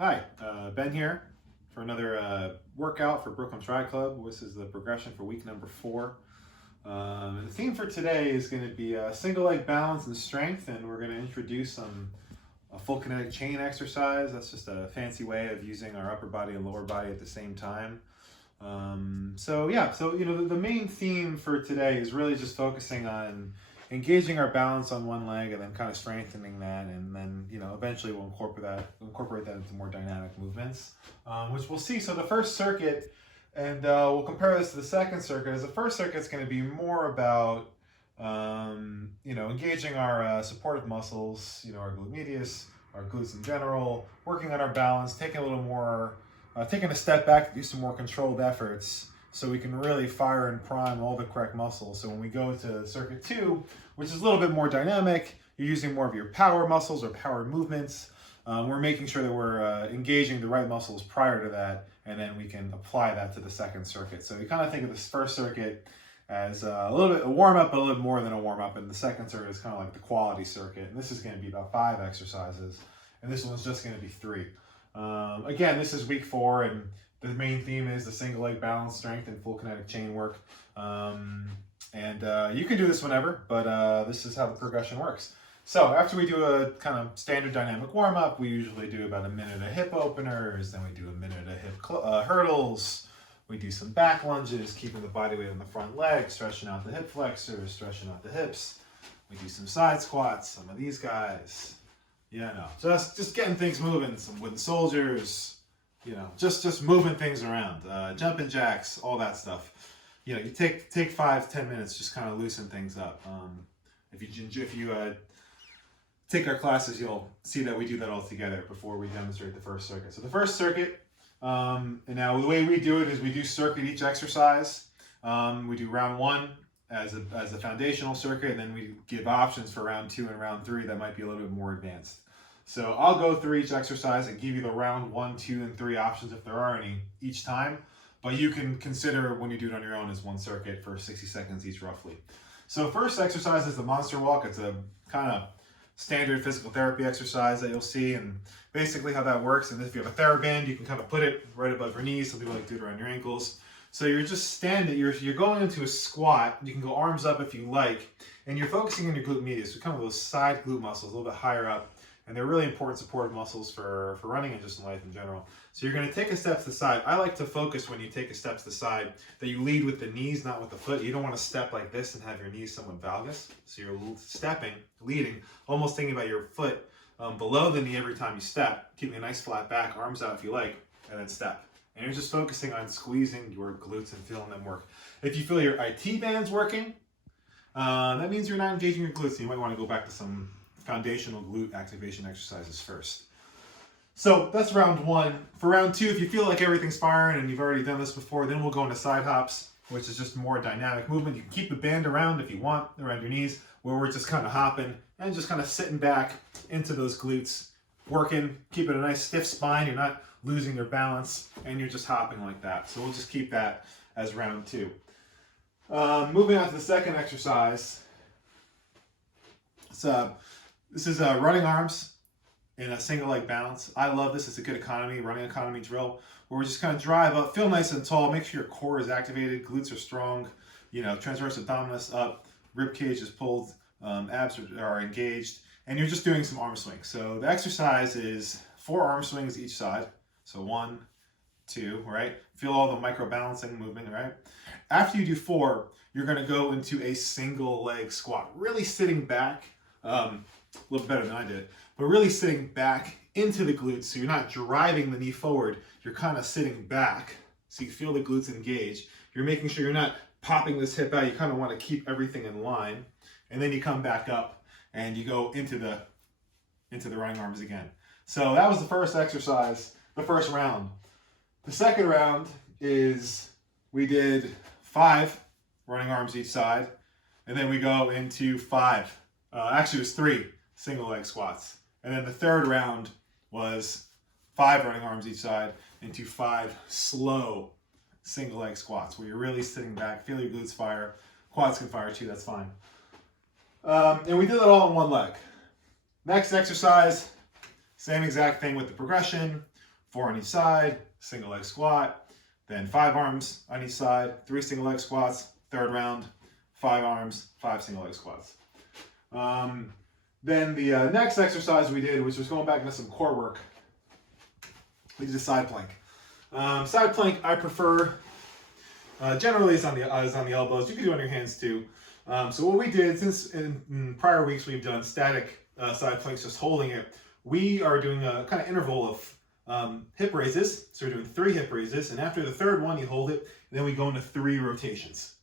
Hi, Ben here for another workout for Brooklyn Tri Club. This is the progression for week number 4. And the theme for today is going to be single leg balance and strength, and we're going to introduce a full kinetic chain exercise. That's just a fancy way of using our upper body and lower body at the same time. The main theme for today is really just focusing on engaging our balance on one leg and then kind of strengthening that, and then eventually we'll incorporate that into more dynamic movements, which we'll see. So the first circuit, and we'll compare this to the second circuit, is the first circuit is going to be more about engaging our supportive muscles, our glute medius, our glutes in general, working on our balance, taking a step back to do some more controlled efforts so we can really fire and prime all the correct muscles. So when we go to circuit 2, which is a little bit more dynamic, you're using more of your power muscles or power movements. We're making sure that we're engaging the right muscles prior to that, and then we can apply that to the second circuit. So you kind of think of this first circuit as a little bit a warm-up, but a little more than a warm-up, and the second circuit is kind of like the quality circuit. And this is going to be about 5 exercises, and this one's just going to be 3. Again, this is week 4, and the main theme is the single leg balance, strength, and full kinetic chain work. You can do this whenever, but this is how the progression works. So after we do a kind of standard dynamic warm-up, we usually do about a minute of hip openers, then we do a minute of hip hurdles, we do some back lunges, keeping the body weight on the front leg, stretching out the hip flexors, stretching out the hips. We do some side squats, some of these guys. Just getting things moving, some wooden soldiers, just moving things around, jumping jacks, all that stuff. You take 5-10 minutes, just kind of loosen things up. If you take our classes, you'll see that we do that all together before we demonstrate the first circuit. So the first circuit, and now the way we do it is we do circuit each exercise. We do round 1 as a foundational circuit, and then we give options for round 2 and round 3 that might be a little bit more advanced. So I'll go through each exercise and give you the round 1, 2, and 3 options if there are any each time, but you can consider when you do it on your own as one circuit for 60 seconds each roughly. So first exercise is the monster walk. It's a kind of standard physical therapy exercise that you'll see, and basically how that works, and if you have a TheraBand, you can kind of put it right above your knees. Some people like to do it around your ankles. So you're just standing, you're going into a squat. You can go arms up if you like, and you're focusing on your glute medius, so kind of those side glute muscles a little bit higher up, and they're really important supportive muscles for running and just in life in general. So you're going to take a step to the side. I like to focus when you take a step to the side that you lead with the knees, not with the foot. You don't want to step like this and have your knees somewhat valgus. So you're stepping, leading, almost thinking about your foot below the knee every time you step, keeping a nice flat back, arms out if you like, and then step. And you're just focusing on squeezing your glutes and feeling them work. If you feel your IT band's working, that means you're not engaging your glutes. So you might want to go back to some foundational glute activation exercises first. So that's round 1. For round 2, if you feel like everything's firing and you've already done this before, then we'll go into side hops, which is just more dynamic movement. You can keep the band around if you want, around your knees, where we're just kind of hopping and just kind of sitting back into those glutes, working, keeping a nice stiff spine. You're not losing your balance, and you're just hopping like that. So we'll just keep that as round 2. Moving on to the second exercise. This is running arms in a single leg balance. I love this. It's a good running economy drill where we just kind of drive up, feel nice and tall, make sure your core is activated, glutes are strong, transverse abdominis up, rib cage is pulled, abs are engaged, and you're just doing some arm swings. So the exercise is 4 arm swings each side. So 1, 2, right? Feel all the micro balancing movement, right? After you do 4, you're going to go into a single leg squat, really sitting back, a little better than I did, but really sitting back into the glutes. So you're not driving the knee forward, you're kind of sitting back so you feel the glutes engage. You're making sure you're not popping this hip out. You kind of want to keep everything in line, and then you come back up and you go into the running arms again. So that was the first exercise, the first round. The second round is we did 5 running arms each side, and then we go into 5. Actually, it was 3 single leg squats. And then the third round was 5 running arms each side into 5 slow single leg squats where you're really sitting back, feel your glutes fire, quads can fire too, that's fine. And we did that all in one leg. Next exercise, same exact thing with the progression. 4 on each side, single leg squat, then 5 arms on each side, 3 single leg squats, third round, 5 arms, 5 single leg squats. Then the next exercise we did, which was going back into some core work, we did a side plank. Side plank I prefer, generally is on the elbows. You can do it on your hands too. So what we did, since in prior weeks we've done static side planks, just holding it, we are doing a kind of interval of hip raises. So we're doing 3 hip raises, and after the third one you hold it, and then we go into 3 rotations.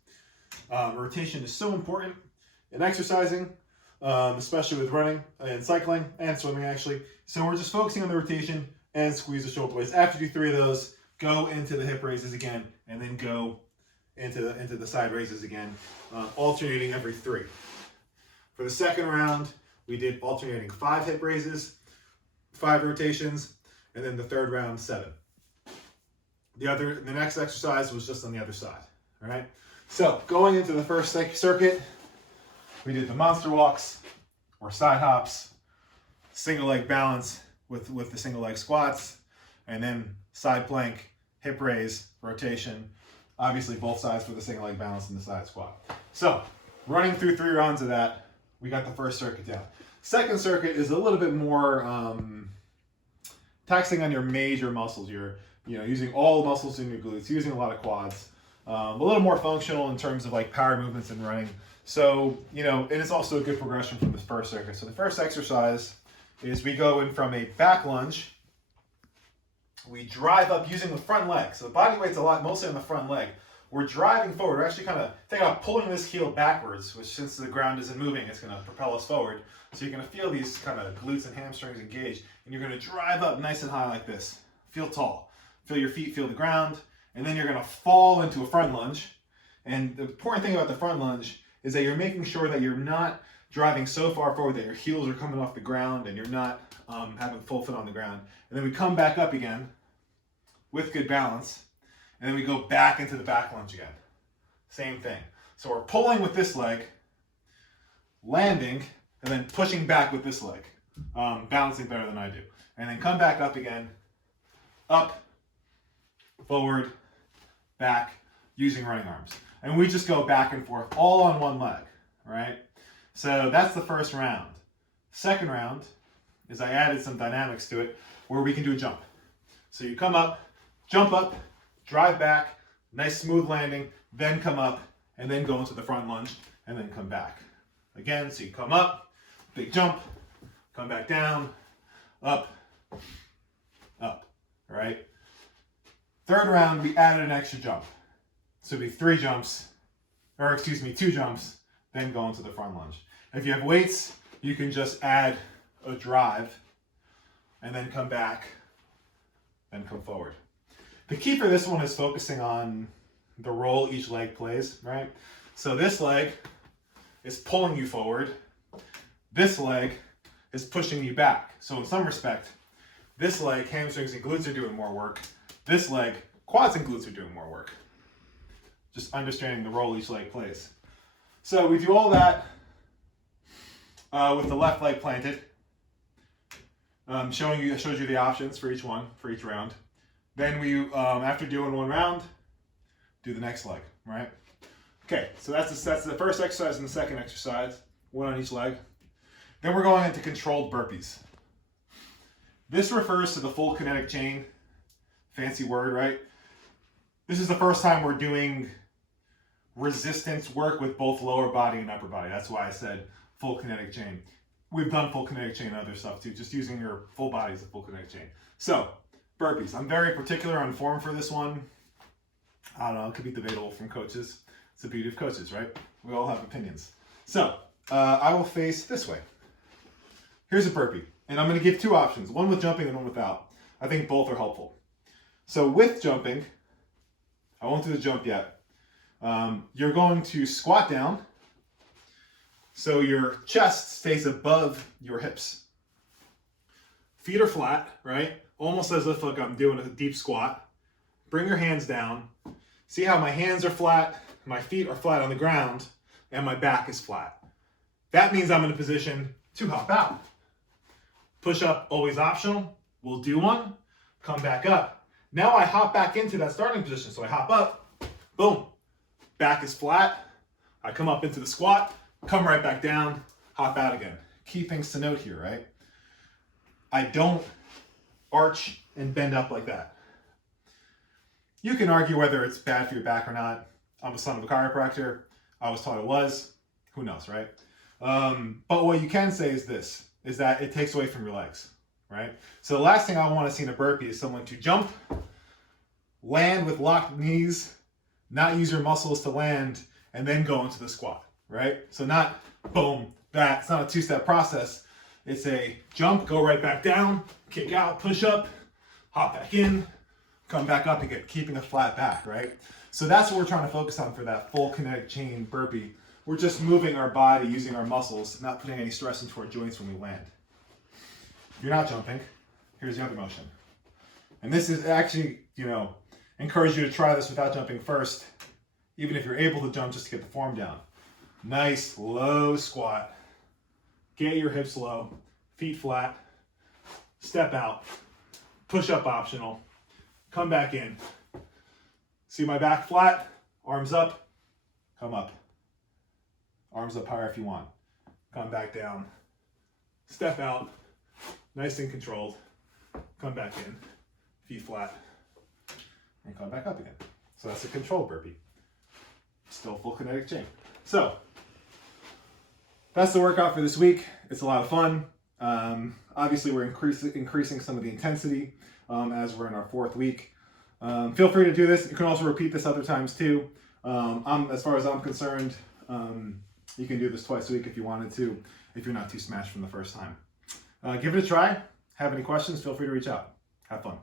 Rotation is so important in exercising, especially with running and cycling and swimming actually. So we're just focusing on the rotation and squeeze the shoulder blades. After you do 3 of those, go into the hip raises again, and then go into the side raises again, alternating every 3. For the second round, we did alternating 5 hip raises, 5 rotations, and then the third round 7. The next exercise was just on the other side. All right. So going into the first circuit, we did the monster walks or side hops, single leg balance with the single leg squats, and then side plank, hip raise, rotation. Obviously both sides for the single leg balance and the side squat. So running through 3 rounds of that, we got the first circuit down. Second circuit is a little bit more taxing on your major muscles. You're using all the muscles in your glutes, using a lot of quads, a little more functional in terms of like power movements and running. So, and it's also a good progression from the first circuit. So the first exercise is we go in from a back lunge. We drive up using the front leg. So the body weight's mostly on the front leg. We're driving forward. We're actually kind of thinking about pulling this heel backwards, which since the ground isn't moving, it's going to propel us forward. So you're going to feel these kind of glutes and hamstrings engaged, and you're going to drive up nice and high like this. Feel tall. Feel your feet, feel the ground, and then you're going to fall into a front lunge. And the important thing about the front lunge is that you're making sure that you're not driving so far forward that your heels are coming off the ground and you're not having full foot on the ground. And then we come back up again with good balance, and then we go back into the back lunge again. Same thing. So we're pulling with this leg, landing, and then pushing back with this leg, balancing better than I do. And then come back up again, up, forward, back, using running arms. And we just go back and forth all on one leg, right? So that's the first round. Second round is I added some dynamics to it where we can do a jump. So you come up, jump up, drive back, nice smooth landing, then come up, and then go into the front lunge, and then come back. Again, so you come up, big jump, come back down, up, up, all right? Third round, we added an extra jump. So it'd be 2 jumps, then go into the front lunge. If you have weights, you can just add a drive, and then come back, then come forward. The key for this one is focusing on the role each leg plays, right? So this leg is pulling you forward. This leg is pushing you back. So in some respect, this leg, hamstrings and glutes are doing more work. This leg, quads and glutes are doing more work. Just understanding the role each leg plays. So we do all that with the left leg planted. I showed you the options for each round. Then we, after doing 1 round, do the next leg, right? Okay, so that's the first exercise and the second exercise, 1 on each leg. Then we're going into controlled burpees. This refers to the full kinetic chain, fancy word, right? This is the first time we're doing resistance work with both lower body and upper body. That's why I said full kinetic chain. We've done full kinetic chain and other stuff too, just using your full body as a full kinetic chain. So, burpees. I'm very particular on form for this one. I don't know, it could be debatable from coaches. It's the beauty of coaches, right? We all have opinions. So, I will face this way. Here's a burpee. And I'm going to give 2 options, one with jumping and one without. I think both are helpful. So with jumping, I won't do the jump yet. You're going to squat down so your chest stays above your hips. Feet are flat, right? Almost as if like I'm doing a deep squat. Bring your hands down. See how my hands are flat, my feet are flat on the ground, and my back is flat. That means I'm in a position to hop out. Push up, always optional. We'll do one. come back up. Now I hop back into that starting position. So I hop up, boom, back is flat. I come up into the squat, come right back down, hop out again. Key things to note here, right? I don't arch and bend up like that. You can argue whether it's bad for your back or not. I'm a son of a chiropractor. I was taught it was. Who knows, right? But what you can say is this, is that it takes away from your legs, right? So the last thing I want to see in a burpee is someone to jump, land with locked knees, not use your muscles to land, and then go into the squat, right? So not boom, that. It's not a two-step process. It's a jump, go right back down, kick out, push up, hop back in, come back up again, keeping a flat back, right? So that's what we're trying to focus on for that full kinetic chain burpee. We're just moving our body, using our muscles, not putting any stress into our joints when we land. If you're not jumping, here's the other motion. And this is actually, encourage you to try this without jumping first, even if you're able to jump just to get the form down. Nice low squat. Get your hips low, feet flat, step out, push up optional, come back in. See my back flat, arms up, come up. Arms up higher if you want. Come back down, step out, nice and controlled, come back in, feet flat, and come back up again. So that's a controlled burpee. Still full kinetic chain. So that's the workout for this week. It's a lot of fun. Obviously, we're increasing some of the intensity as we're in our 4th week. Feel free to do this. You can also repeat this other times too. As far as I'm concerned, you can do this twice a week if you wanted to, if you're not too smashed from the first time. Give it a try. Have any questions, feel free to reach out. Have fun.